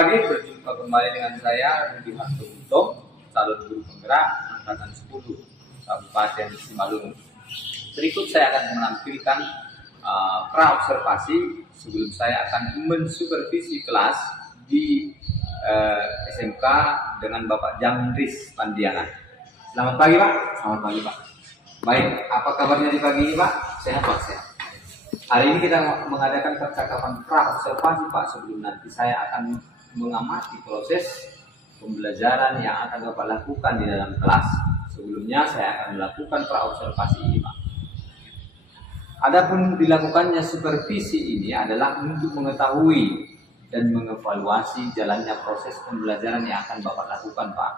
pagi, berjumpa kembali dengan saya Rudi Hartono, calon guru penggerak angkatan 10 Kabupaten Simalungun. Berikut saya akan menampilkan pra-observasi sebelum saya akan mensupervisi kelas di SMK dengan Bapak Jamris Pandiangan. Selamat pagi Pak. Selamat pagi Pak. Baik, apa kabarnya di pagi ini Pak? Sehat Pak, sehat. Hari ini kita mengadakan percakapan pra-observasi Pak, sebelum nanti saya akan mengamati proses pembelajaran yang akan Bapak lakukan di dalam kelas. Sebelumnya saya akan melakukan pra-observasi ini Pak. Adapun dilakukannya supervisi ini adalah untuk mengetahui dan mengevaluasi jalannya proses pembelajaran yang akan Bapak lakukan Pak.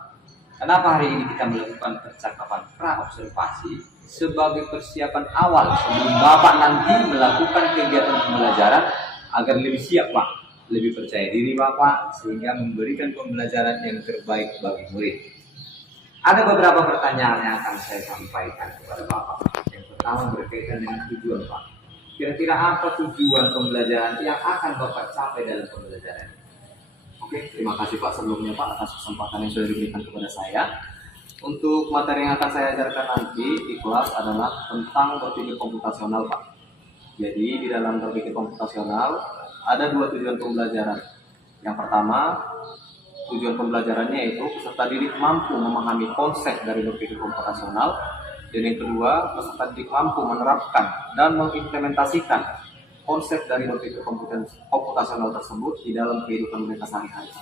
Kenapa hari ini kita melakukan percakapan pra-observasi? Sebagai persiapan awal sebelum Bapak nanti melakukan kegiatan pembelajaran agar lebih siap Pak, lebih percaya diri Bapak sehingga memberikan pembelajaran yang terbaik bagi murid. Ada beberapa pertanyaan yang akan saya sampaikan kepada Bapak. Yang pertama berkaitan dengan tujuan Pak. Kira-kira apa tujuan pembelajaran yang akan Bapak capai dalam pembelajaran? Oke, terima kasih Pak sebelumnya Pak atas kesempatan yang sudah diberikan kepada saya. Untuk materi yang akan saya ajarkan nanti di kelas adalah tentang berpikir komputasional Pak. Jadi di dalam berpikir komputasional ada dua tujuan pembelajaran. Yang pertama, tujuan pembelajarannya yaitu peserta didik mampu memahami konsep dari berpikir komputasional. Dan yang kedua, peserta didik mampu menerapkan dan mengimplementasikan konsep dari berpikir komputasional tersebut di dalam kehidupan mereka sehari-hari.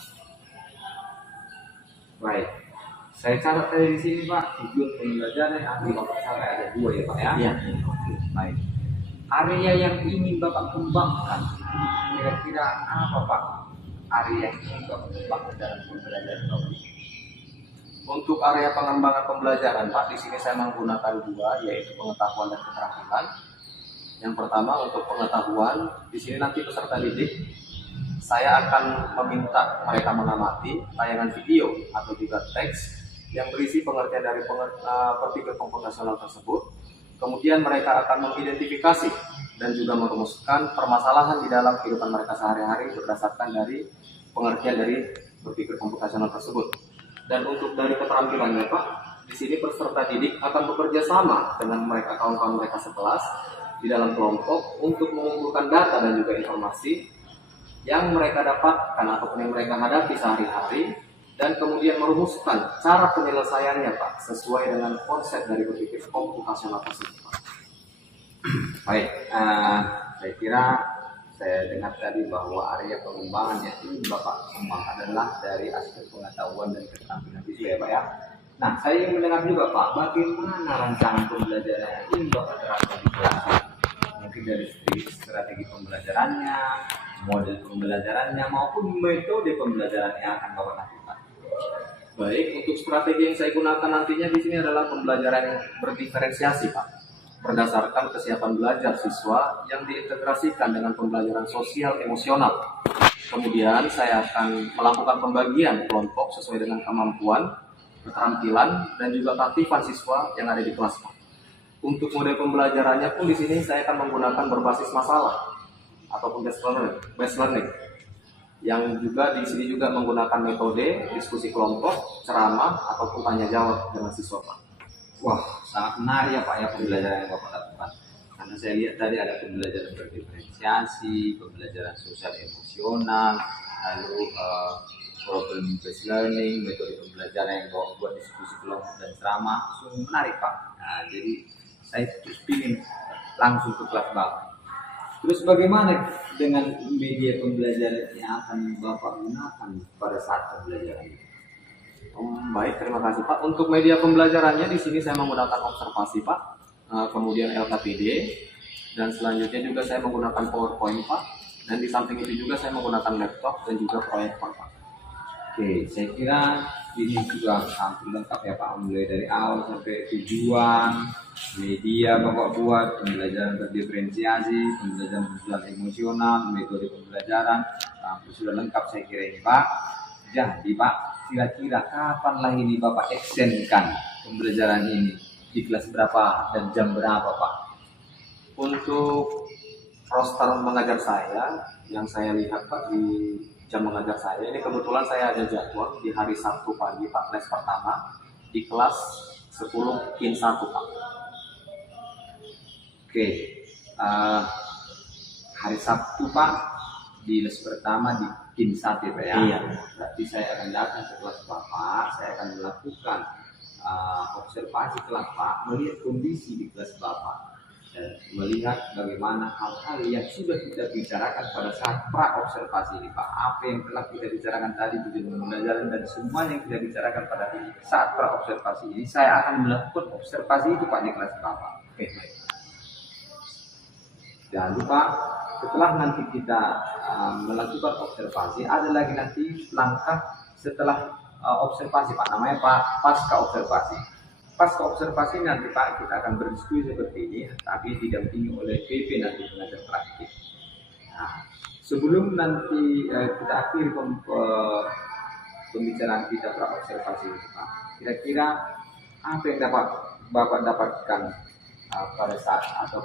Baik. Saya catat dari sini Pak, tujuan pembelajaran yang akan Bapak capai ada dua ya Pak ya? Iya. Baik. Area yang ingin Bapak kembangkan, kira-kira apa Pak? Area yang ingin Bapak kembangkan dalam pembelajaran Bapak? Untuk area pengembangan pembelajaran Pak, di sini saya menggunakan dua, yaitu pengetahuan dan keterampilan. Yang pertama untuk pengetahuan, di sini nanti peserta didik saya akan meminta mereka mengamati tayangan video atau juga teks yang berisi pengertian dari berpikir komputasional tersebut. Kemudian mereka akan mengidentifikasi dan juga merumuskan permasalahan di dalam kehidupan mereka sehari-hari berdasarkan dari pengertian dari berpikir komputasional tersebut. Dan untuk dari keterampilannya Pak, di sini peserta didik akan bekerja sama dengan mereka kawan-kawan mereka sekelas di dalam kelompok untuk mengumpulkan data dan juga informasi yang mereka dapatkan ataupun yang mereka hadapi sehari-hari, dan kemudian merumuskan cara penyelesaiannya Pak sesuai dengan konsep dari berpikir komputasional tersebut Pak. Baik, saya kira saya dengar tadi bahwa area pengembangan yang ingin Bapak kembangkan adalah dari aspek pengetahuan dan keterampilan visual ya Pak ya. Nah, saya ingin mendengar juga Pak, bagaimana rancangan pembelajaran yang ingin Bapak terapkan di kelas? Mungkin dari strategi pembelajarannya, model pembelajarannya, maupun metode pembelajaran yang akan Bapak lakukan. Baik, untuk strategi yang saya gunakan nantinya di sini adalah pembelajaran yang berdiferensiasi Pak, berdasarkan kesiapan belajar siswa yang diintegrasikan dengan pembelajaran sosial emosional. Kemudian saya akan melakukan pembagian kelompok sesuai dengan kemampuan, keterampilan, dan juga keaktifan siswa yang ada di kelas Pak. Untuk model pembelajarannya pun di sini saya akan menggunakan berbasis masalah ataupun based learning. Yang juga di sini juga menggunakan metode diskusi kelompok, ceramah ataupun tanya jawab dengan siswa Pak. Wah, sangat menarik ya Pak ya pembelajaran yang Bapak lakukan. Karena saya lihat tadi ada pembelajaran berdiferensiasi, pembelajaran sosial emosional, lalu problem based learning, metode pembelajaran yang Bapak buat diskusi kelompok dan ceramah, sungguh menarik Pak. Nah, jadi saya ingin langsung ke kelas Bapak. Terus bagaimana dengan media pembelajaran yang akan Bapak gunakan pada saat pembelajaran? Baik, terima kasih Pak. Untuk media pembelajarannya di sini saya menggunakan observasi Pak, kemudian LKPD, dan selanjutnya juga saya menggunakan PowerPoint Pak, dan di samping itu juga saya menggunakan laptop dan juga proyektor Pak. Oke, saya kira ini juga hampir lengkap ya Pak, mulai dari awal sampai tujuan, media Bapak buat, pembelajaran berdiferensiasi, pembelajaran sosial emosional, metode pembelajaran, hampir sudah lengkap saya kira ini Pak. Jadi Pak, kira-kira kapanlah ini Bapak actionkan pembelajaran ini, di kelas berapa dan jam berapa Pak? Untuk roster mengajar saya yang saya lihat Pak di jam mengajar saya. Ini kebetulan saya ada jadwal di hari Sabtu pagi Pak, les pertama di kelas 10 Kin 1 Pak. Oke, hari Sabtu Pak di les pertama di Kin 1 ya Pak ya. Iya. Berarti saya akan datang ke kelas Bapak, saya akan melakukan observasi kelas Pak, melihat kondisi di kelas Bapak dan melihat bagaimana hal-hal yang sudah kita bicarakan pada saat pra observasi ini Pak. Apa yang telah kita bicarakan tadi tujuan pembelajaran dan semua yang kita bicarakan pada saat pra observasi ini, saya akan melakukan observasi itu Pak di kelas Bapak. Oke, baik. Jangan lupa setelah nanti kita melakukan observasi, ada lagi nanti langkah setelah observasi Pak, namanya Pak pasca observasi. Pasca observasi nanti Pak kita akan berdiskusi seperti ini, tapi didampingi oleh PP nanti pengajar praktik. Nah, sebelum nanti kita akhiri pembicaraan kita pra observasi ini Pak, kira-kira apa yang dapat Bapak dapatkan pada saat atau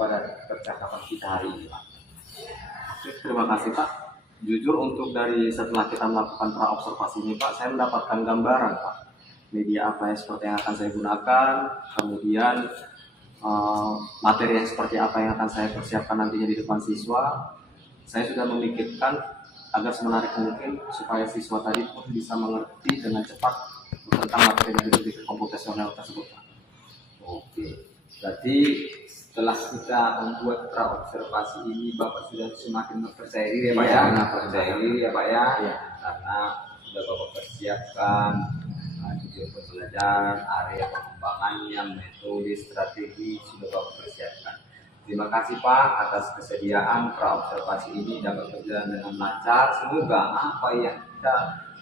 pada percakapan kita hari ini Pak? Oke, terima kasih Pak. Jujur untuk dari setelah kita melakukan pra observasi ini Pak, saya mendapatkan gambaran Pak, media apa yang seperti yang akan saya gunakan, kemudian materi yang seperti apa yang akan saya persiapkan nantinya di depan siswa. Saya sudah memikirkan agar semenarik mungkin supaya siswa tadi pun bisa mengerti dengan cepat tentang materi yang berbasis komputasional tersebut Pak. Oke, berarti setelah kita membuat pra observasi ini Bapak sudah semakin mempercayai diri ya Pak ya? Percaya diri ya Pak ya? Karena sudah Bapak persiapkan tujuan pembelajaran, area pengembangannya, metode, strategi sudah Bapak persiapkan. Terima kasih Pak atas kesediaan pra observasi ini dapat berjalan dengan lancar. Semoga apa yang kita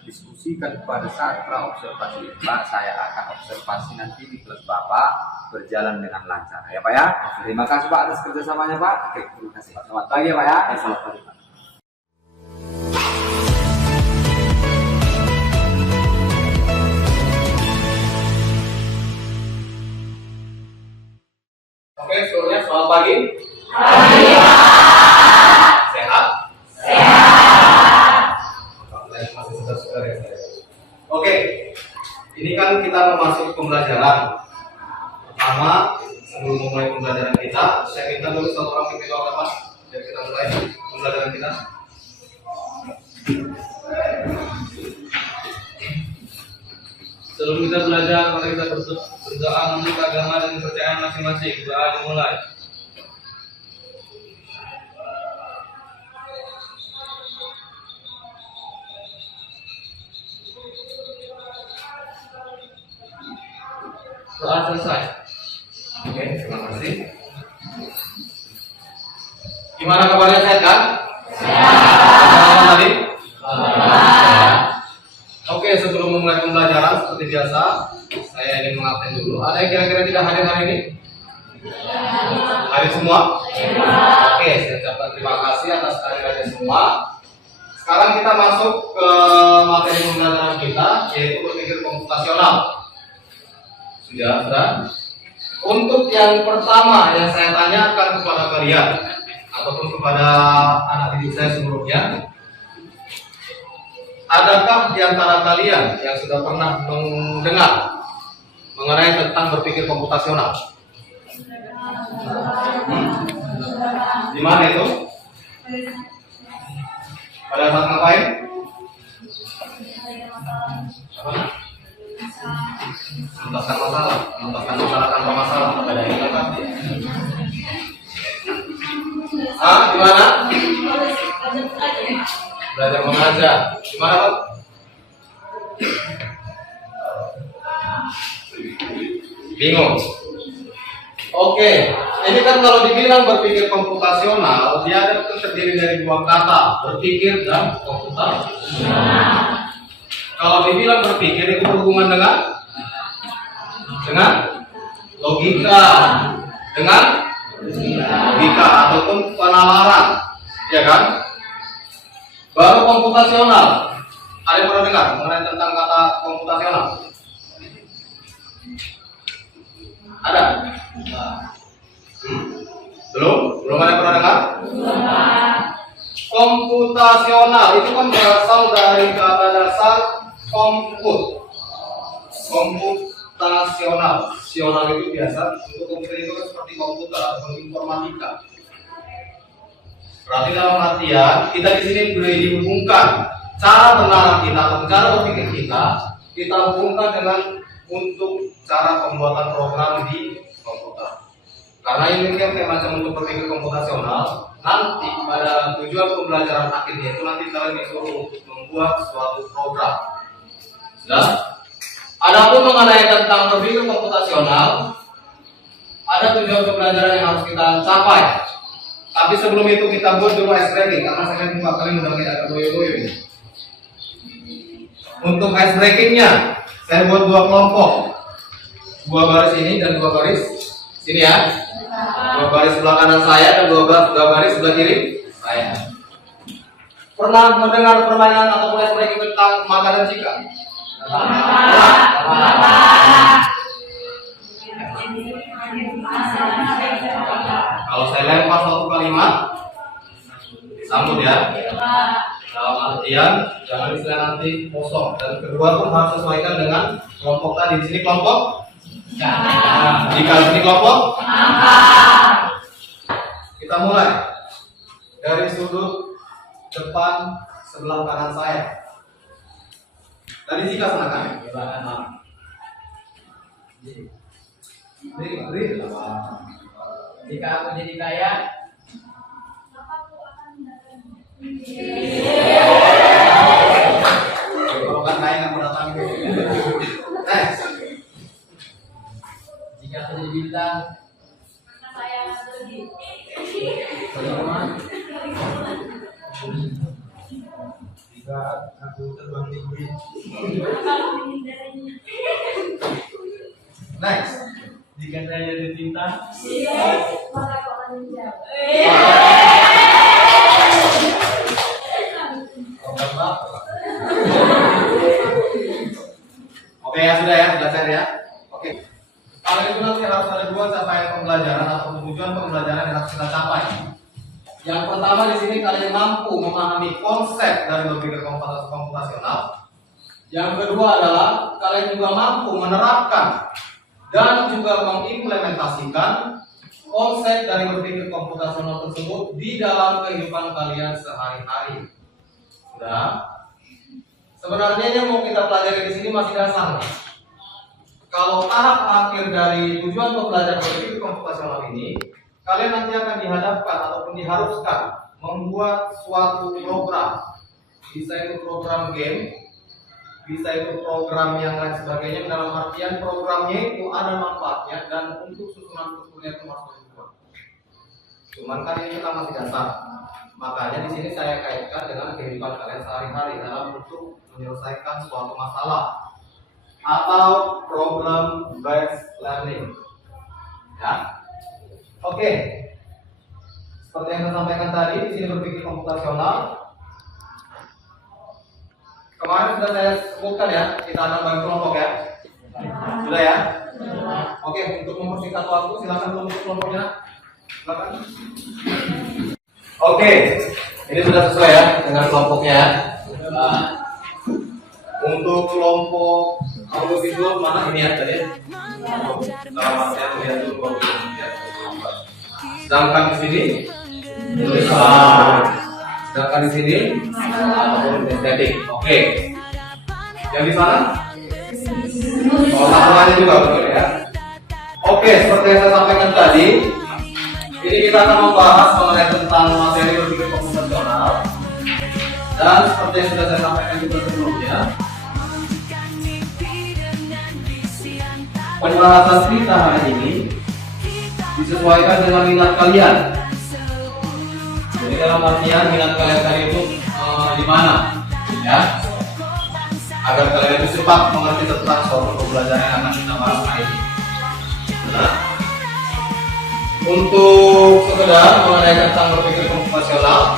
diskusikan pada saat pra observasi ini Pak, saya akan observasi nanti di kelas Bapak berjalan dengan lancar ya Pak ya. Terima kasih Pak atas kerjasamanya Pak. Oke, terima kasih Pak. Selamat pagi ya Pak ya. Selamat pagi Pak. Oke, seluruhnya selamat pagi. Sehat? Masih segar-segar ya saya. Oke, ini kan kita memasuki pembelajaran. Pertama, sebelum memulai pembelajaran kita, saya minta dulu satu orang pimpin doa Mas, biar kita mulai pembelajaran kita. Sebelum kita belajar, mari kita berdoa menurut agama dan kepercayaan masing-masing. Doa dimulai. Doa selesai. Oke, terima kasih. Gimana kabarnya, sehat kan? Sehat. Tadi? Oke, sebelum memulai pembelajaran seperti biasa, saya ingin mengabsen dulu. Ada yang kira-kira tidak hadir hari ini? Hadir semua? Oke, saya ucapkan terima kasih atas kehadirannya semua. Sekarang kita masuk ke materi pembelajaran kita, yaitu berpikir komputasional. Sudah. Untuk yang pertama yang saya tanyakan kepada kalian ataupun kepada anak didik saya sebelumnya, adakah di antara kalian yang sudah pernah mendengar mengenai tentang berpikir komputasional? Di mana itu? Pada saat ngapain? Menuntaskan masalah tanpa masalah. Pada itu kan? Di mana? Belajar mengajar. Gimana Pak? Bingung. Oke, ini kan kalau dibilang berpikir komputasional, dia terdiri dari dua kata, berpikir dan komputasional. Kalau dibilang berpikir itu berhubungan dengan logika, dengan logika ataupun penalaran, ya kan? Baru komputasional. Ada yang pernah dengar mengenai tentang kata komputasional? Ada? Belum ada yang pernah dengar? Komputasi komputasional itu kan berasal dari kata dasar komputasional. Sional itu biasa untuk komputer itu kan seperti komputer atau informatika. Berarti dalam artian kita di sini boleh dihubungkan cara menarik kita atau cara berpikir kita hubungkan dengan untuk cara pembuatan program di komputer. Karena ini kan kayak macam untuk berpikir komputasional, nanti pada tujuan pembelajaran akhirnya itu nanti kalian disuruh untuk membuat suatu program. Sudah? Adapun mengenai tentang berpikir komputasional, ada tujuan pembelajaran yang harus kita capai. Tapi sebelum itu kita buat dulu ice breaking, karena saya lihat kalian udah agak loyo-loyo ini. Untuk ice breakingnya, saya buat dua kelompok, dua baris ini dan dua baris sini ya. Dua baris sebelah kanan saya dan dua baris sebelah kiri saya. Pernah mendengar permainan atau ice breaking tentang maka dan jika? Kalau saya lempar suatu kalimat, sambut ya. Dalam artian jangan istilah nanti kosong. Dan kedua pun harus sesuaikan dengan kelompok tadi. Di sini kelompok. Jika di sini kelompok. Kita mulai dari sudut depan sebelah kanan saya. Tadi jika sana kan? Jika aku jadi kaya, kalau kan kaya nggak mau datang. jika aku jadi bintang, Jika aku terbang tinggi. Next. Jika saya jadi bintang, Oke ya sudah ya, sudah share ya. Oke. Kalau itu nanti harus ada dua capaian pembelajaran atau tujuan pembelajaran yang harus kita capai. Yang pertama di sini kalian mampu memahami konsep dari berpikir komputasional. Yang kedua adalah kalian juga mampu menerapkan dan juga mengimplementasikan konsep dari berpikir komputasional tersebut di dalam kehidupan kalian sehari-hari. Sudah? Sebenarnya yang mau kita pelajari di sini masih dasar. Kalau tahap akhir dari tujuan pembelajaran berpikir komputasional ini, kalian nanti akan dihadapkan ataupun diharuskan membuat suatu program. Bisa itu program game, bisa itu program yang lain sebagainya. Dalam artian programnya itu ada manfaatnya dan untuk susunan-susunannya itu masuk dibuat. Cuman kan ini kita masih dasar. Makanya di sini saya kaitkan dengan kehidupan kalian sehari-hari dalam bentuk menyelesaikan suatu masalah atau problem based learning. Ya. Oke. Seperti yang saya sampaikan tadi, di sini berpikir komputasional. Kemarin sudah saya sebutkan ya, kita akan bagi kelompok ya. Sudah ya? Oke, untuk mempersingkat waktu silakan untuk kelompoknya. Silakan. Oke, ini sudah sesuai ya dengan kelompoknya. Untuk kelompok audiovisual mana ini ya tadi? Dalam artian lihat dulu ya. Sedangkan di sini sedangkan di sini ataupun estetik. Oke. Yang di sana? Oh, tambahannya juga betul ya. Oke, seperti yang saya sampaikan tadi, ini kita akan membahas mengenai tentang materi berpikir komputasional. Dan seperti yang sudah saya sampaikan juga sebelumnya, pembahasan kita hari ini disesuaikan dengan minat kalian. Jadi dalam artian minat kalian tadi itu di mana, ya? Agar kalian itu cepat mengerti tentang suatu pembelajaran yang akan kita bahas hari ini. Nah, untuk sekedar mengenai tentang berpikir komputasional.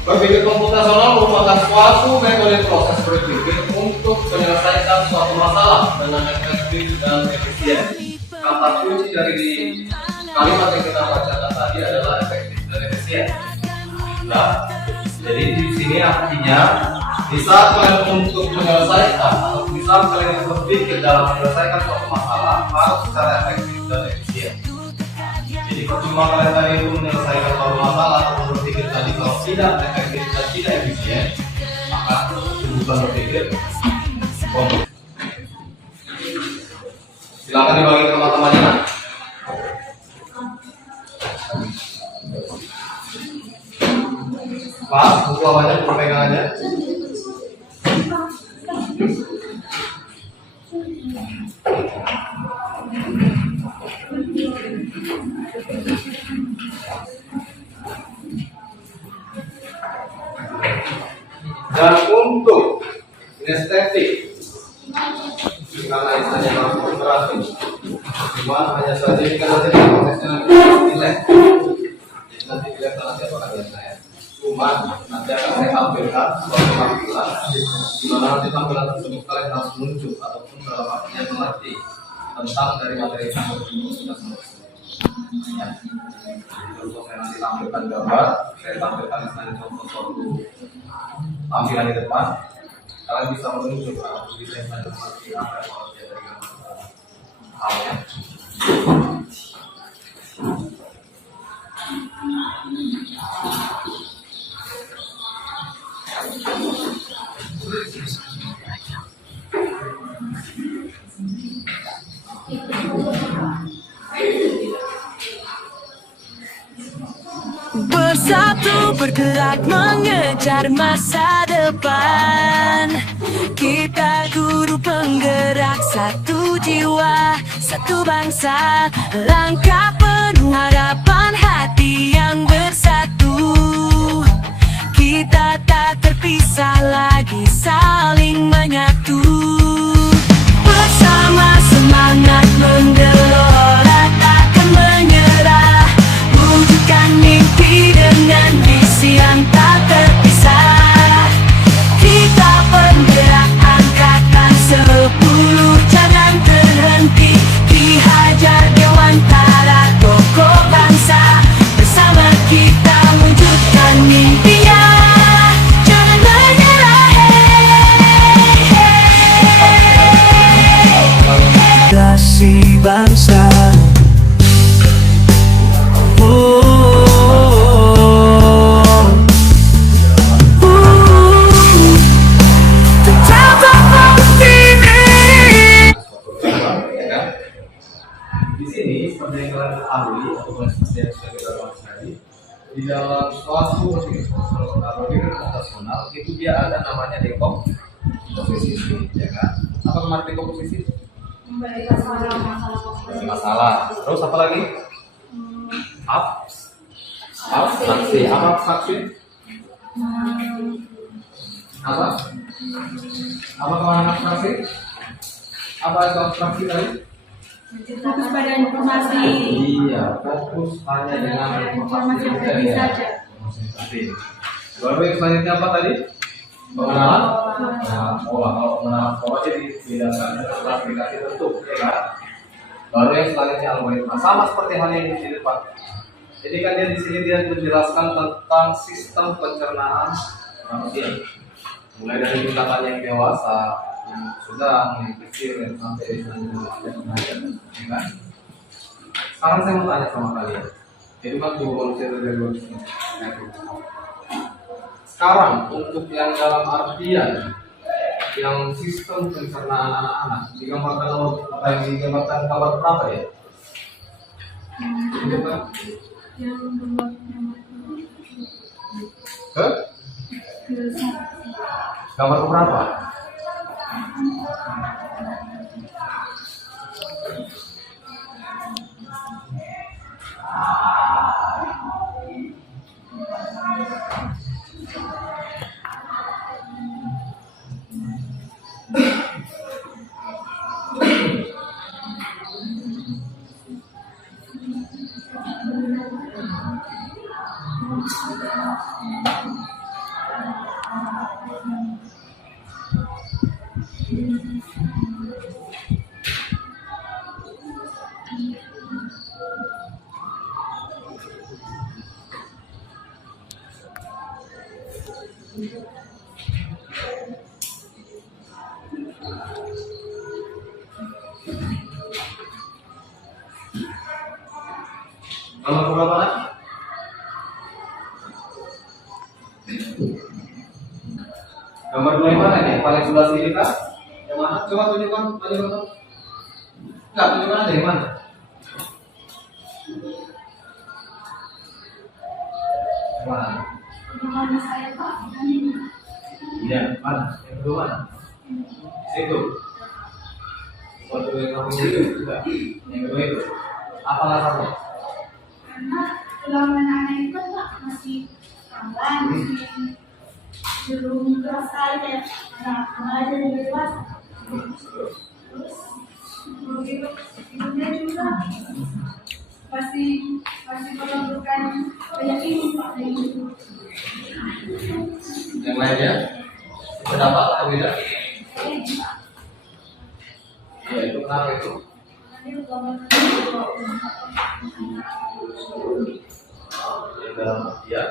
Berpikir komputasional merupakan suatu metode proses berpikir untuk menyelesaikan suatu masalah dengan efektif dan efisien. Kata kunci dari kalimat yang kita bacakan tadi adalah efektif dan efisien. Nah, Jadi di sini artinya di saat kalian untuk menyelesaikan atau di saat kalian berpikir dalam menyelesaikan suatu masalah harus secara efektif dan efisien. Jadi percuma kalian tadi itu menyelesaikan suatu masalah atau berpikir tadi kalau tidak efektif dan tidak efisien, maka bukan berpikir konsumsi. Silakan dibagi ke teman-temannya. Pak, buku apanya pegangannya? Dan untuk estetik, karena istilahnya langsung berarti, cuma hanya saja ini kan nanti prosesnya nilai, nanti dilihat nanti apa kalian saya. Cuma nanti akan saya tampilkan suatu tampilan, di mana nanti tampilan tersebut kalian harus muncul ataupun dalam artinya mengerti tentang dari materi yang sudah selesai. Ya. Contoh saya nanti tampilkan gambar, saya tampilkan misalnya contoh suatu tampilan di depan, kalian bisa menunjuk atau bisa mengerti apa yang harus dari gambar halnya. Bersatu bergerak mengejar masa depan. Kita guru penggerak, satu jiwa, satu bangsa. Langkah penuh harapan, hati yang bersatu. Kita tak terpisah lagi, saling menyatu. Bersama semangat menggelora, takkan menyerah. Wujudkan mimpi dengan visi yang tak terpisah. Kita penggerak angkatan 10, jangan terhenti. Dihajar dewantara tokoh bangsa. Bersama kita wujudkan mimpinya. Jangan menyerah, kasih bangsa. Di sini seperti yang kalian ketahui atau seperti yang sudah kita bahas tadi, di dalam suatu berpikir komputasional itu dia ada namanya dekomposisi, ya kan? Apa kemarin dekomposisi? Masalah. Terus apa lagi? Abstraksi. Apa abstraksi? Apa? Apa kemana abstraksi? Apa itu abstraksi tadi? Fokus pada informasi. Iya, fokus hanya dengan informasi yang tadi saja. Lalu yang selanjutnya apa tadi? Pengenalan. Nah, pola. Kalau pengenalan pola jadi bedakan dengan klasifikasi bentuk, ya kan? Lalu yang selanjutnya algoritma. Sama seperti hal yang di depan. Jadi kan dia di sini dia menjelaskan tentang sistem pencernaan manusia. Mulai dari tingkatan yang dewasa, yang sedang, yang kecil, yang sampai yang kan? Sekarang saya mau tanya sama kalian. Jadi kan dua manusia dari dua sini. Sekarang untuk yang dalam artian yang sistem pencernaan anak-anak digambarkan apa yang digambarkan gambar berapa ya? Ini kan? Gambar berapa? Nomor berapa nak? Nomor 2 yang mana nih? Paling sebelah sini kah? Yang mana? Coba tunjukkan. Enggak, tunjukkan dari mana? Yang mana? Iya, mana? Yang kedua mana? Situ. Waktu yang kamu itu juga. Yang kedua itu. Apa alasannya? Karena tulang anak itu Pak masih awal, masih belum selesai ya, anak jadi dewasa. Terus begitu ibunya juga masih memerlukan banyak ilmu Pak dari ibu. Yang lainnya? Pendapat atau beda? Ya, itu kenapa itu? Ya.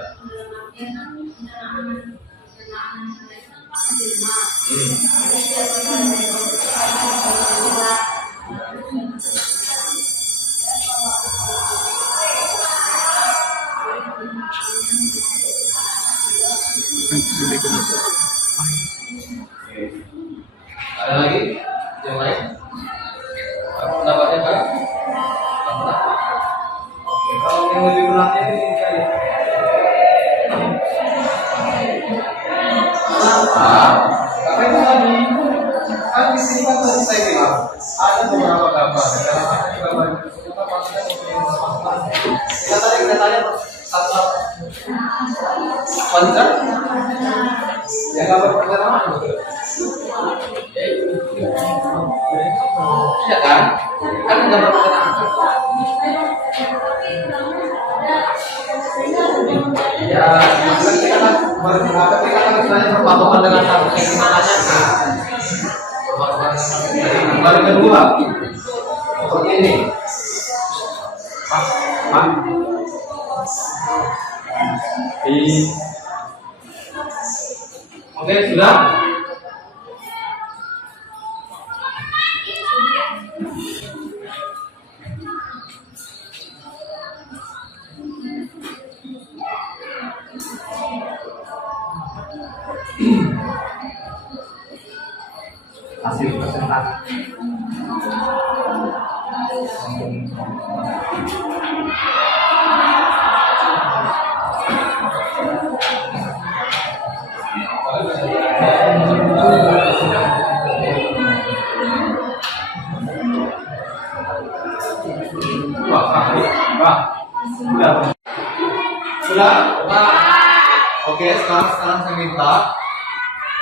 Ada lagi yang lain? Pendapatnya kan? Oke, kalau yang lebih beratnya ini saya. Karena itu tadi kan di sini kan tadi saya bilang ada beberapa gambar. Dalam arti gambar itu kita pastikan kita tadi tanya satu pancar yang gambar pertama itu. Iya kan? Kan gambar pertama. Ya, kita kan sebenarnya berpatokan dengan satu segmentannya. Baru kedua, seperti ini. Oke, sudah. Hasil presentasi. Sudah, Pak. Oke, sekarang saya minta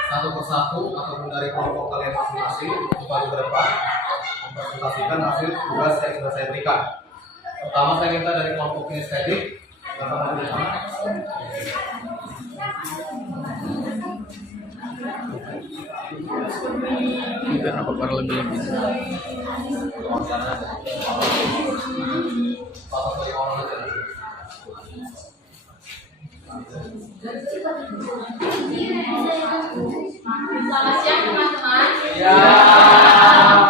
satu persatu ataupun dari kelompok kalian masing-masing untuk maju ke depan mempresentasikan hasil tugas yang sudah saya berikan. Pertama saya minta dari kelompok kinestetik datang maju ke sana. Biar apa para lebih Selamat siang teman-teman. Ya.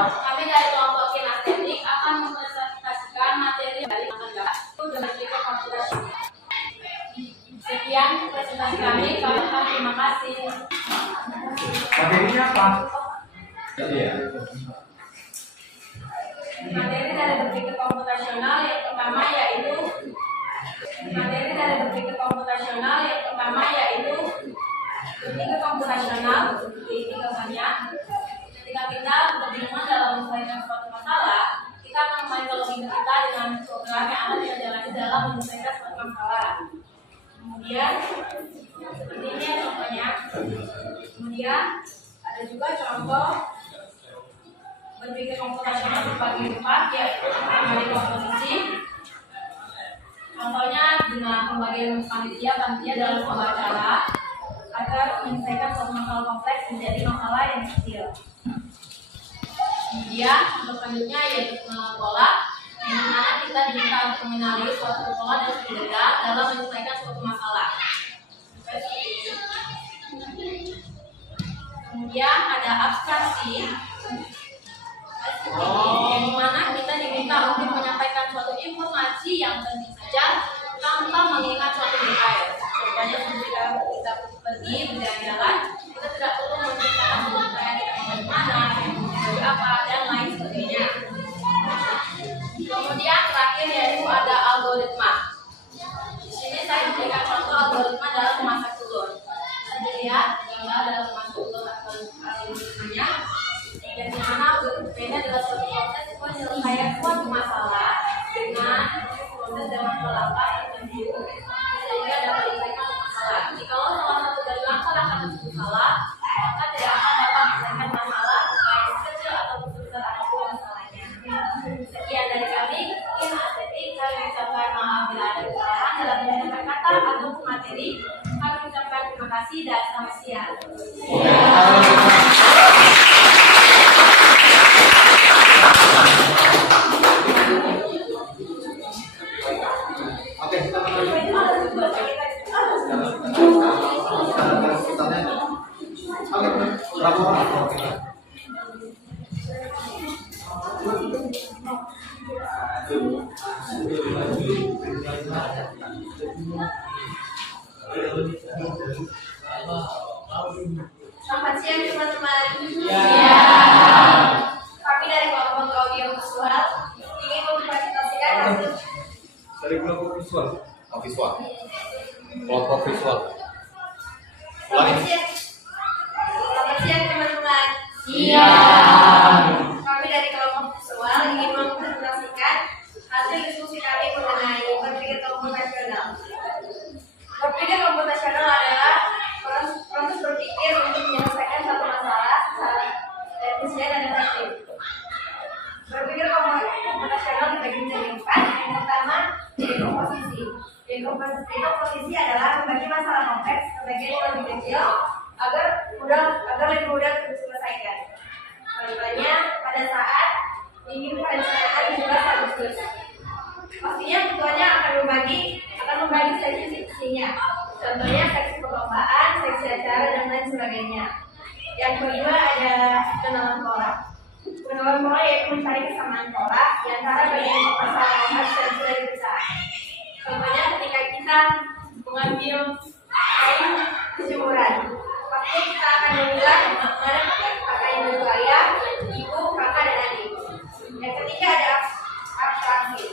Kami dari kelompok kinestetik akan mempresentasikan materi dari dengan tipe komputasi. Sekian presentasi kami. Terima kasih. Materinya apa? Iya. Materi dari berpikir komputasional yang pertama yaitu berpikir komputasional tiga banyak. Ketika kita berbingungan dalam menyelesaikan suatu masalah, kita akan memainkan logika kita dengan program yang akan kita jalani dalam menyelesaikan suatu masalah. Kemudian seperti ini ya contohnya. Kemudian ada juga contoh berpikir komputasional berbagi empat, yaitu teori komposisi. Contohnya dengan pembagian panitia dalam sebuah acara agar menyelesaikan suatu masalah kompleks menjadi masalah yang kecil. Kemudian untuk selanjutnya yaitu pengenalan pola, di mana kita diminta untuk mengenali suatu pola dan berbeda dalam menyelesaikan suatu masalah. Kemudian ada abstraksi, yang dimana kita diminta untuk menyampaikan suatu informasi yang penting saja tanpa mengingat suatu detail. Contohnya ketika kita pergi berjalan-jalan, kita tidak perlu menceritakan sebenarnya kita dari mana, dari apa, dan lain sebagainya. Kemudian terakhir yaitu ada algoritma. Di sini saya memberikan contoh algoritma dalam memasak telur. Bisa dilihat gambar dalam memasak telur atau algoritmanya. Dan di mana algoritmanya adalah suatu proses penyelesaian suatu masalah dengan proses dengan pelapar tertentu sehingga dapat diselesaikan masalah. Jikalau salah satu dari langkah-langkah tersebut salah, maka tidak akan dapat menyelesaikan masalah baik kecil atau besar apapun masalahnya. Sekian dari kami, tim estetik. Kami ucapkan maaf bila ada kesalahan dalam menyampaikan kata ataupun materi. Kami ucapkan terima kasih dan selamat siang. Oke, kita berapa orang? Selamat siang teman-teman. Kami dari kelompok audio visual ingin mempresentasikan hasil. Dari kelompok visual. Oh, visual. Kelompok visual. Selamat siang teman-teman. Kami dari kelompok visual ingin mempresentasikan hasil diskusi kami mengenai berpikir komputasional. Berpikir komputasional adalah proses berpikir untuk menyelesaikan satu masalah secara efisien dan efektif. Berpikir komputasional dibagi menjadi 4. Yang pertama, dekomposisi. Dekomposisi adalah membagi masalah kompleks ke bagian yang lebih kecil agar lebih mudah diselesaikan. Contohnya, pada saat ingin perencanaan di bulan Agustus, pastinya ketuanya akan membagi seksi-seksinya. Contohnya seksi perlombaan, seksi acara, dan lain sebagainya. Yang kedua ada kenalan pola. Kenalan pola yaitu mencari kesamaan pola di antara bagian masalah kompleks dan sudah besar. Contohnya ketika kita mengambil kain jemuran, pasti kita akan melihat mana kakak yang dua ayah, ibu, kakak, dan adik. Yang ketiga ada abstraksi.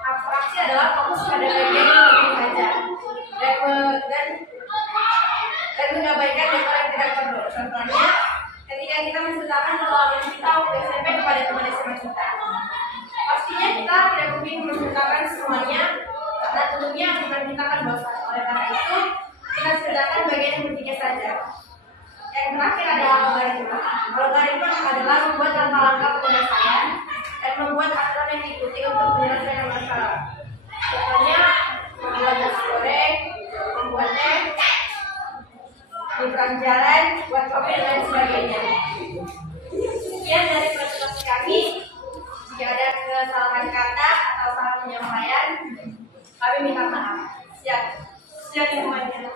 Abstraksi adalah fokus pada bagian yang lebih saja dan mengabaikan dekor yang tidak perlu. Contohnya ketika kita menceritakan pengalaman kita waktu SMP kepada teman SMA kita, pastinya kita tidak mungkin menceritakan semuanya karena tentunya menceritakan bosan. Oleh karena itu kita ceritakan bagian yang bertiga saja. Yang terakhir ada algoritma. Algoritma adalah membuat langkah-langkah penyelesaian dan membuat aturan yang diikuti untuk menyelesaikan masalah. Contohnya membuat nasi goreng, membuat teh, menyeberang jalan, buat kopi, dan lain sebagainya. Sekian dari presentasi kami. Jika ada kesalahan kata atau salah penyampaian, kami minta maaf. Siap semuanya.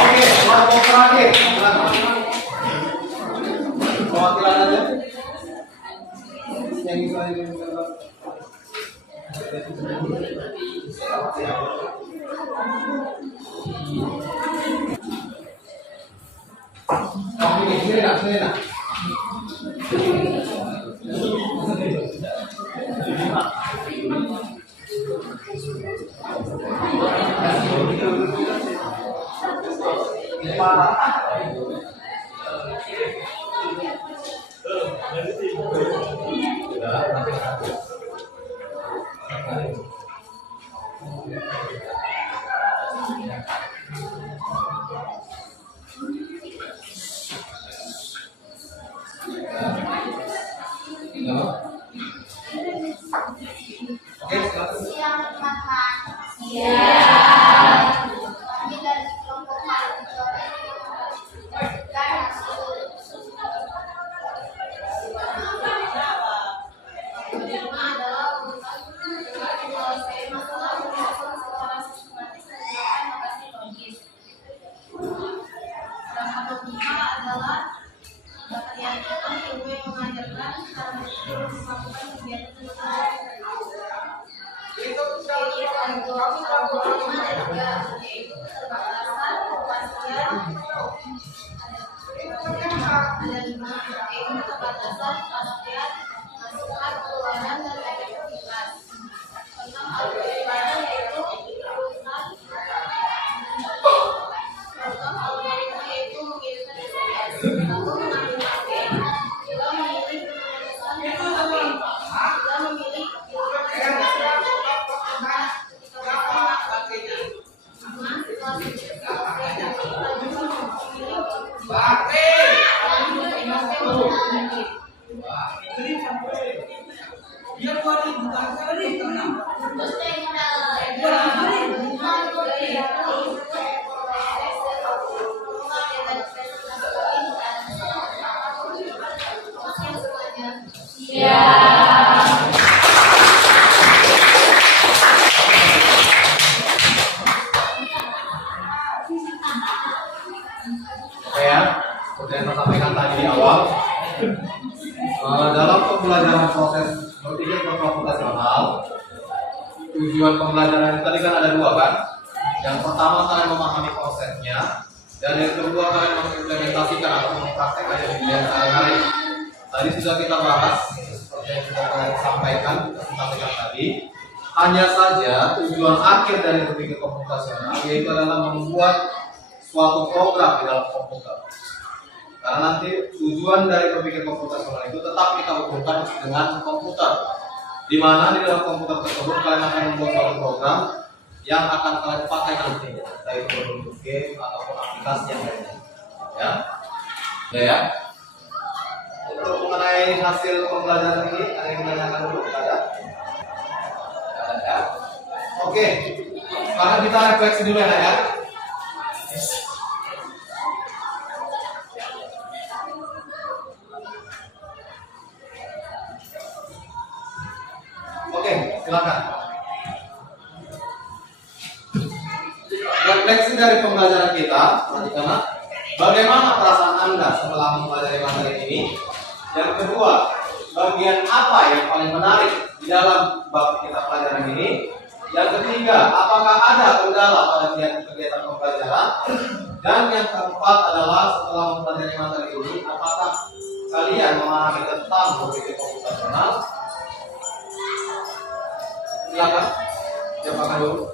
Oke, kelompok terakhir. Perwakilan aja. Yang sini. Siang teman-teman. Kami dari kelompok mahasiswa dan adalah menyelesaikan masalah secara sistematis dan menggunakan notasi logis. Dan yang kelima adalah Latihan itu guru yang mengajarkan cara berpikir untuk melakukan kegiatan tersebut. Jadi untuk ada tiga, yaitu keterbatasan, kepastian, ada lima, yaitu keterbatasan, kepastian, masukan, keluaran, dan efektivitas. Tentang hal keluaran yaitu urusan contoh algoritma yaitu mengirimkan SMS, lalu mengambil HP, juga memilih penulisan HP, juga memilih pilihan SMS yang tepat ketika bersamaan. Nah, situasi seperti yang tadi memilih Oke ya, seperti yang saya sampaikan tadi di awal, dalam pembelajaran proses berpikir komputasional, tujuan pembelajaran itu tadi kan ada dua kan. Yang pertama kalian memahami konsepnya, dan yang kedua kalian mengimplementasikan atau mempraktekkan yang sehari-hari. Tadi sudah kita bahas seperti yang sudah kalian sampaikan tadi. Hanya saja tujuan akhir dari berpikir komputasional yaitu adalah membuat suatu program di dalam komputer. Karena nanti tujuan dari berpikir komputasional itu tetap kita hubungkan dengan komputer, di mana di dalam komputer tersebut kalian akan membuat suatu program yang akan kalian pakai nantinya, baik berbentuk game ataupun aplikasi yang lainnya. Ya, ya. Untuk mengenai hasil pembelajaran ini, ada yang menanyakan dulu? Ada? Ada. Oke, sekarang kita refleksi dulu ya. Oke, silakan. Refleksi dari pembelajaran kita, perhatikanlah bagaimana perasaan Anda setelah mempelajari materi ini. Yang kedua, bagian apa yang paling menarik di dalam bab kita pelajaran ini. Yang ketiga, apakah ada kendala pada kegiatan pembelajaran. Dan yang keempat adalah setelah mempelajari materi ini, apakah kalian memahami tentang berpikir komputasional. Silakan, jawabkan dulu.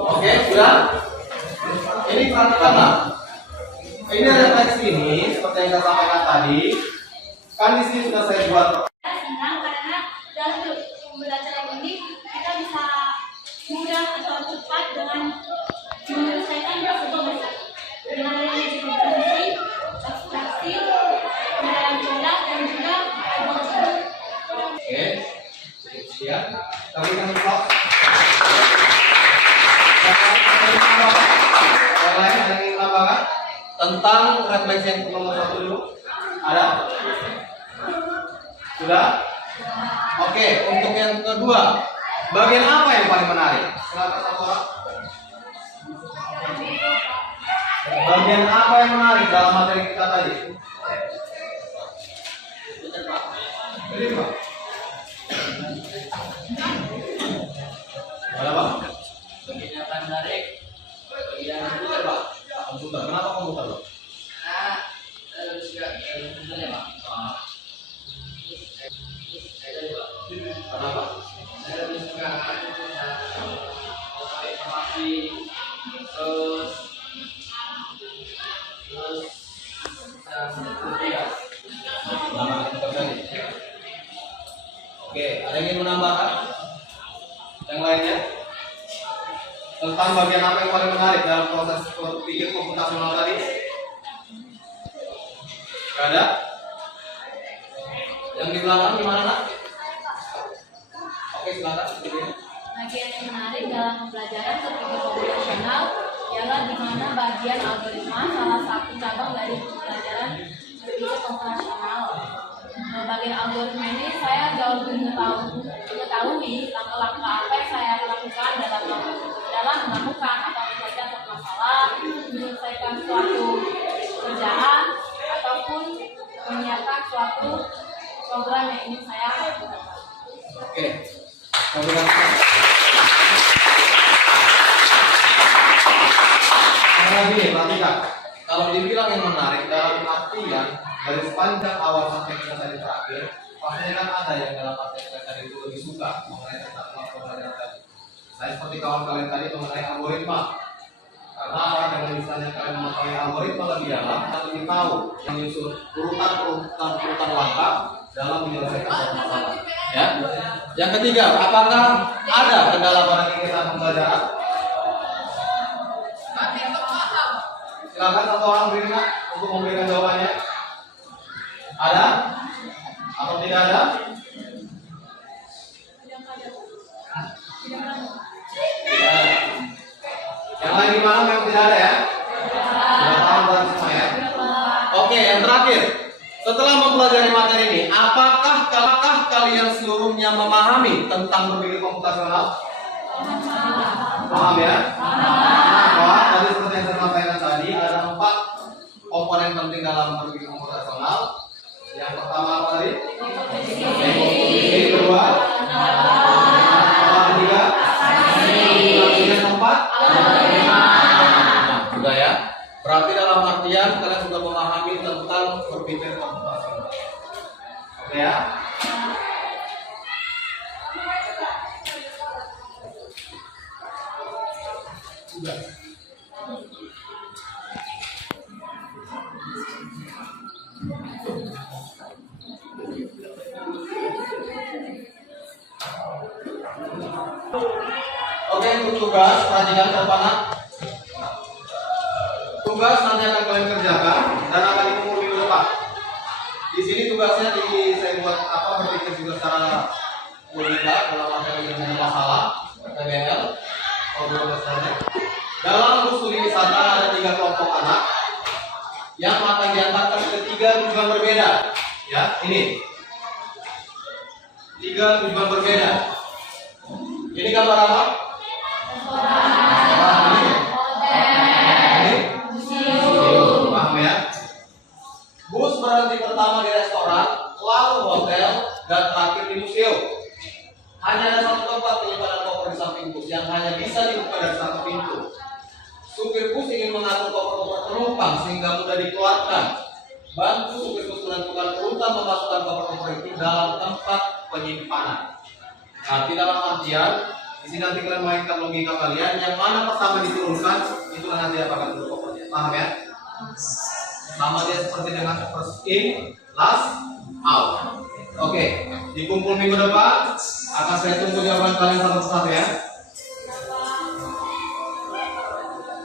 Oke, sudah. Ini perhatikanlah. Ini refleksi ini seperti yang saya sampaikan tadi. Kan di sini sudah saya buat. senang karena dalam pembelajaran ini kita bisa mudah atau cepat dengan menyelesaikan tugas dengan adanya kompetensi, abstraksi, penilaian cerdas dan juga algoritma. Oke, siap. Tapi kami stop. Yang lain ada yang ingin menambahkan tentang refleksi yang nomor 1 dulu? Ada? Sudah? Oke, untuk yang kedua, bagian apa yang paling menarik? Silakan satu orang. Bagian apa yang menarik dalam materi kita tadi? Jadi, Pak. Ada Pak? Bagian yang paling menarik bagian Komputer, Pak. Komputer. Kenapa komputer, Pak? karena juga komputernya Pak. Kenapa? Saya lebih suka informasi terus yang Nama komputer tadi. Oke, ada yang ingin menambahkan? Yang lainnya? Tentang bagian apa yang paling menarik dalam proses berpikir komputasional tadi? Gak ada? Yang di belakang gimana, Nak? Oke, silakan. Bagian yang menarik dalam pembelajaran berpikir komputasional ialah di mana bagian algoritma salah satu cabang dari pembelajaran berpikir berpikir operasional. Bagian algoritma ini saya jauh lebih mengetahui langkah-langkah apa yang saya lakukan dalam menemukan atau menyelesaikan suatu masalah, menyelesaikan suatu kerjaan, ataupun menyiapkan suatu program yang ingin saya lakukan. Oke. Program. Lagi nih, perhatikan. Kalau dibilang yang menarik dalam artian dari sepanjang awal sampai kita tadi terakhir, pastinya kan ada yang dalam arti kita tadi itu lebih suka mengenai tentang pembelajaran tadi. Saya seperti kawan kalian tadi mengenai algoritma. Karena apa? Dengan misalnya kalian mengetahui algoritma lebih dalam, dan lebih tahu menyusun urutan langkah dalam menyelesaikan suatu masalah. Ya. Yang ketiga, apakah ada kendala pada kegiatan pembelajaran? Silakan satu orang berikan untuk memberikan jawabannya. Ada atau tidak ada? Tidak ada. Yang lain gimana? Memang tidak ada ya? Sudah paham berarti semua ya? Oke, yang terakhir. Setelah mempelajari materi ini, apakah kalian seluruhnya memahami tentang berpikir komputasional? Paham ya? Nah, tadi seperti yang saya sampaikan tadi, ada 4 komponen penting dalam berpikir komputasional. Yang pertama apa tadi? Yang kedua, ketiga, yang keempat, sudah ya. Berarti dalam artian kalian sudah memahami tentang berpikir komputasional. Oke ya? Sudah. Oke, untuk tugas perhatikan terpana. Tugas nanti akan kalian kerjakan dan akan dikumpul minggu depan. Di sini tugasnya saya buat berpikir juga secara logika dalam materi yang punya masalah PBL problem besarnya. Dalam bus studi wisata ada 3 kelompok anak yang akan diantarkan ke 3 tujuan berbeda. Ya, ini 3 tujuan berbeda. Ini gambar apa? Paham ya? Bus berhenti pertama di restoran, lalu hotel, dan terakhir di museum. Hanya ada satu tempat penyimpanan koper di samping bus yang hanya bisa dibuka dari satu pintu. Supir bus ingin mengatur koper-koper penumpang sehingga mudah dikeluarkan. Bantu supir bus menentukan urutan memasukkan koper-koper itu dalam tempat penyimpanan. Nanti dalam artian, di sini nanti kalian mainkan logika kalian, yang mana pertama diturunkan, itulah nanti apakah dulu kopernya. Paham ya? Sama dia seperti dengan first in, last out. Oke, dikumpul minggu depan, akan saya tunggu jawaban kalian satu persatu ya.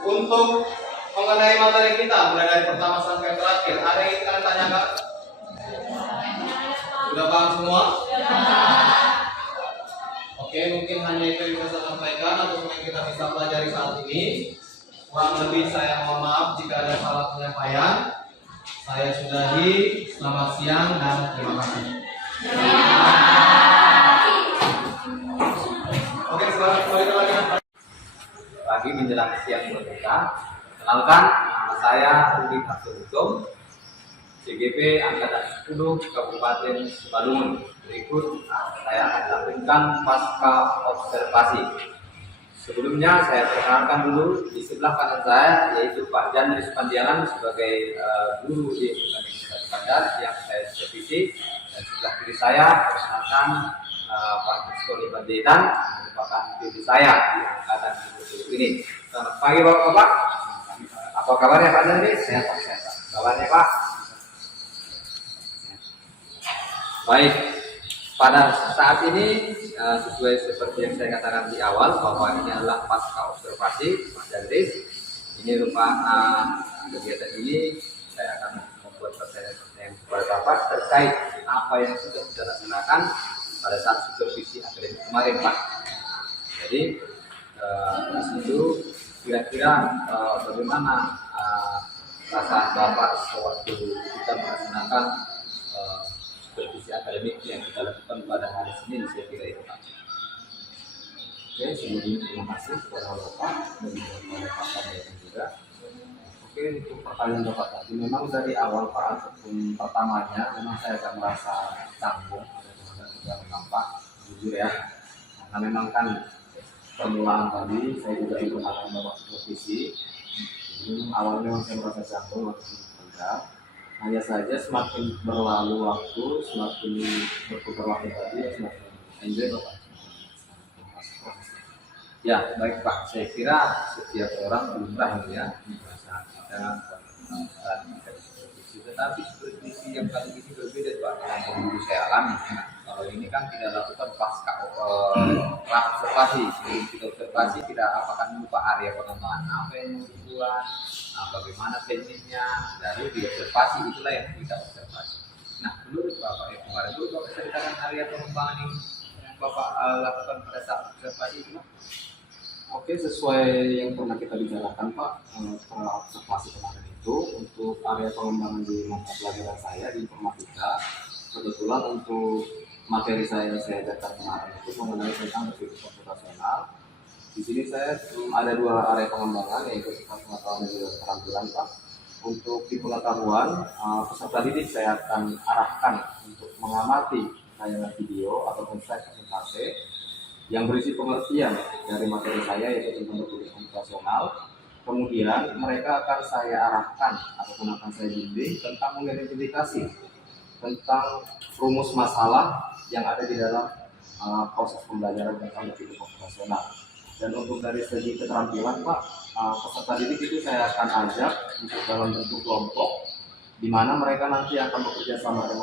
Untuk mengenai materi kita, mulai dari pertama sampai terakhir, ada yang ingin kalian tanyakan? Sudah paham semua? Oke, mungkin hanya itu yang bisa saya sampaikan atau yang kita bisa pelajari saat ini. Kurang lebih saya mohon maaf jika ada salah penyampaian. Saya sudahi. Selamat siang dan terima kasih. Oke, sekarang kembali lagi. Pagi menjelang siang buat kita. Kenalkan, nama saya Rudi Pastor Hukum, CGP Angkatan 10 Kabupaten Simalungun. Berikut saya akan lakukan pasca observasi. Sebelumnya saya perkenalkan dulu di sebelah kanan saya yaitu Pak Jandri Supandialan sebagai guru di Universitas Bandar yang saya supervisi, dan sebelah kiri saya perkenalkan Pak Mustoli Bandetan merupakan guru saya di angkatan 10 ini. Selamat pagi Bapak-bapak. Apa kabarnya Pak Jandri? Sehat. Kabarnya Pak? Baik. Pada saat ini sesuai seperti yang saya katakan di awal bahwa ini adalah pasca observasi Pak Jandris. Ini rupa kegiatan ini saya akan membuat pertanyaan kepada Bapak terkait apa yang sudah kita laksanakan pada saat supervisi akademik kemarin Pak. Jadi di situ kira-kira bagaimana perasaan Bapak sewaktu kita melaksanakan supervisi akademik yang kita lakukan pada hari Senin, saya kira itu Pak. Oke, sebelumnya terima kasih kepada Bapak dan kepada Pak Kadek juga. Oke, untuk pertanyaan Bapak tadi, memang dari awal Pak ataupun pertamanya memang saya agak merasa canggung ada juga Pak, jujur ya, karena memang kan permulaan tadi saya juga ikut akan Bapak supervisi. Jadi awalnya memang saya merasa canggung waktu kerja. Hanya saja semakin berlalu waktu, semakin berputar waktu tadi, semakin enjoy Bapak. Ya, baik Pak. Saya kira setiap orang lumrah ya merasa kita supervisi, tetapi supervisi yang kali ini berbeda Pak dengan yang dulu saya alami. Kalau ini kan tidak lakukan pasca observasi, sebelum kita observasi tidak apakan lupa area pengembangan apa yang mau dibuat, bagaimana tekniknya, lalu diobservasi, itulah yang kita observasi. Nah, menurut Bapak ya kemarin dulu Bapak ceritakan area pengembangan yang Bapak lakukan pada saat observasi itu Pak. Oke, sesuai yang pernah kita bicarakan Pak, setelah observasi kemarin itu untuk area pengembangan di mata pelajaran saya di informatika, kebetulan untuk materi saya yang saya ajarkan kemarin itu mengenai tentang berpikir komputasional. Di sini saya ada dua area pengembangan, yaitu sifat pengetahuan dan juga keterampilan Pak. Untuk di pengetahuan, peserta didik saya akan arahkan untuk mengamati tayangan video ataupun slide presentasi yang berisi pengertian dari materi saya yaitu tentang berpikir komputasional. Kemudian mereka akan saya arahkan ataupun akan saya bimbing tentang mengidentifikasi tentang rumus masalah yang ada di dalam proses pembelajaran tentang berpikir komputasional. Dan untuk dari segi keterampilan Pak, peserta didik itu saya akan ajak untuk dalam bentuk kelompok, di mana mereka nanti akan bekerja sama dengan